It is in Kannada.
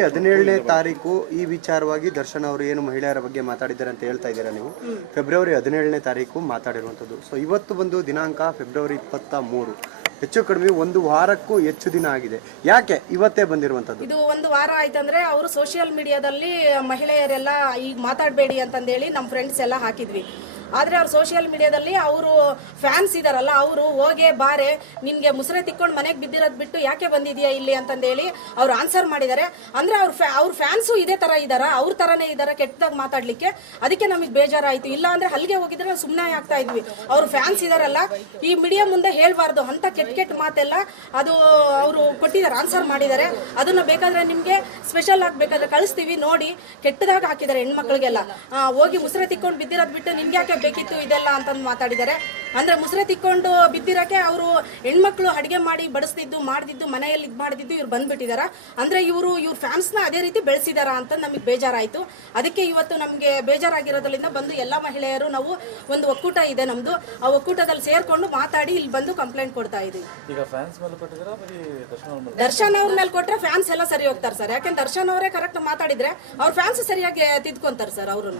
17ನೇ ತಾರೀಕು ಈ ವಿಚಾರವಾಗಿ ದರ್ಶನ್ ಅವರು ಏನು ಮಹಿಳೆಯರ ಬಗ್ಗೆ ಮಾತಾಡಿದ್ದಾರೆ ಅಂತ ಹೇಳ್ತಾ ಇದ್ದೀರಾ ನೀವು. ಫೆಬ್ರವರಿ 17ನೇ ತಾರೀಕು ಮಾತಾಡಿರುವಂಥದ್ದು. ಸೊ ಇವತ್ತು ಬಂದು ದಿನಾಂಕ ಫೆಬ್ರವರಿ 23, ಹೆಚ್ಚು ಕಡಿಮೆ ಒಂದು ವಾರಕ್ಕೂ ಹೆಚ್ಚು ದಿನ ಆಗಿದೆ. ಯಾಕೆ ಇವತ್ತೇ ಬಂದಿರುವಂಥದ್ದು? ಇದು ಒಂದು ವಾರ ಆಯ್ತಂದ್ರೆ ಅವರು ಸೋಷಿಯಲ್ ಮೀಡಿಯಾದಲ್ಲಿ ಮಹಿಳೆಯರೆಲ್ಲ ಈಗ ಮಾತಾಡಬೇಡಿ ಅಂತಂದೇಳಿ ನಮ್ಮ ಫ್ರೆಂಡ್ಸ್ ಎಲ್ಲ ಹಾಕಿದ್ವಿ. ಆದರೆ ಅವ್ರು ಸೋಷಿಯಲ್ ಮೀಡಿಯಾದಲ್ಲಿ ಅವರು ಫ್ಯಾನ್ಸ್ ಇದಾರಲ್ಲ, ಅವರು ಹೋಗೆ ಬಾರೆ ನಿನ್ಗೆ ಮುಸ್ರೆ ತಿಕ್ಕೊಂಡು ಮನೆಗೆ ಬಿದ್ದಿರೋದು ಬಿಟ್ಟು ಯಾಕೆ ಬಂದಿದ್ಯಾ ಇಲ್ಲಿ ಅಂತಂದೇಳಿ ಅವ್ರು ಆನ್ಸರ್ ಮಾಡಿದ್ದಾರೆ. ಅಂದ್ರೆ ಅವ್ರ ಫ್ಯಾನ್ಸು ಇದೇ ತರ ಇದಾರ, ಅವ್ರ ತರನೇ ಇದಾರ ಕೆಟ್ಟದಾಗ ಮಾತಾಡ್ಲಿಕ್ಕೆ. ಅದಕ್ಕೆ ನಮಗೆ ಬೇಜಾರಾಯ್ತು. ಇಲ್ಲ ಅಂದ್ರೆ ಅಲ್ಲಿಗೆ ಹೋಗಿದ್ರೆ ನಾವು ಸುಮ್ಮನೆ ಆಗ್ತಾ ಇದ್ವಿ. ಅವ್ರ ಫ್ಯಾನ್ಸ್ ಇದಾರಲ್ಲ, ಈ ಮೀಡಿಯಾ ಮುಂದೆ ಹೇಳ್ಬಾರ್ದು ಅಂತ ಕೆಟ್ಟ ಮಾತೆಲ್ಲ ಅದು ಅವರು ಕೊಟ್ಟಿದ್ದಾರೆ, ಆನ್ಸರ್ ಮಾಡಿದ್ದಾರೆ. ಅದನ್ನ ಬೇಕಾದ್ರೆ ನಿಮ್ಗೆ ಸ್ಪೆಷಲ್ ಆಗಿ ಬೇಕಾದ್ರೆ ಕಳಿಸ್ತೀವಿ ನೋಡಿ. ಕೆಟ್ಟದಾಗ ಹಾಕಿದ್ದಾರೆ ಹೆಣ್ಮಕ್ಳಿಗೆಲ್ಲ. ಹೋಗಿ ಮುಸ್ರೆ ತಿಕ್ಕೊಂಡು ಬಿದ್ದಿರೋದು ಬಿಟ್ಟು ನಿಮ್ಗೆ ಯಾಕೆ ಬೇಕಿತ್ತು ಇದೆಲ್ಲ ಅಂತಂದು ಮಾತಾಡಿದ್ದಾರೆ. ಅಂದ್ರೆ ಮುಸ್ರೆ ತಿಕ್ಕೊಂಡು ಬಿದ್ದಿರಕ್ಕೆ ಅವರು ಹೆಣ್ಮಕ್ಳು ಅಡಿಗೆ ಮಾಡಿ ಬಡಿಸ್ತಿದ್ದು ಮಾಡ್ದಿದ್ದು ಮನೆಯಲ್ಲಿ ಇದು ಮಾಡಿದ್ದು ಇವ್ರು ಬಂದ್ಬಿಟ್ಟಿದಾರ. ಅಂದ್ರೆ ಇವ್ರ ಫ್ಯಾನ್ಸ್ನ ಅದೇ ರೀತಿ ಬೆಳೆಸಿದಾರ ಅಂತ ನಮಗೆ ಬೇಜಾರಾಯ್ತು. ಅದಕ್ಕೆ ಇವತ್ತು ನಮಗೆ ಬೇಜಾರಾಗಿರೋದ್ರಿಂದ ಬಂದು ಎಲ್ಲ ಮಹಿಳೆಯರು ನಾವು ಒಂದು ಒಕ್ಕೂಟ ಇದೆ ನಮ್ದು, ಆ ಒಕ್ಕೂಟದಲ್ಲಿ ಸೇರ್ಕೊಂಡು ಮಾತಾಡಿ ಇಲ್ಲಿ ಬಂದು ಕಂಪ್ಲೇಂಟ್ ಕೊಡ್ತಾ ಇದೀವಿ. ದರ್ಶನ್ ಅವ್ರ ಮೇಲೆ ಕೊಟ್ರೆ ಫ್ಯಾನ್ಸ್ ಎಲ್ಲ ಸರಿ ಹೋಗ್ತಾರೆ ಸರ್. ಯಾಕೆಂದ್ರೆ ದರ್ಶನ್ ಅವರೇ ಕರೆಕ್ಟ್ ಮಾತಾಡಿದ್ರೆ ಅವ್ರ ಫ್ಯಾನ್ಸ್ ಸರಿಯಾಗಿ ತಿದ್ಕೊಂತಾರೆ ಸರ್. ಅವರು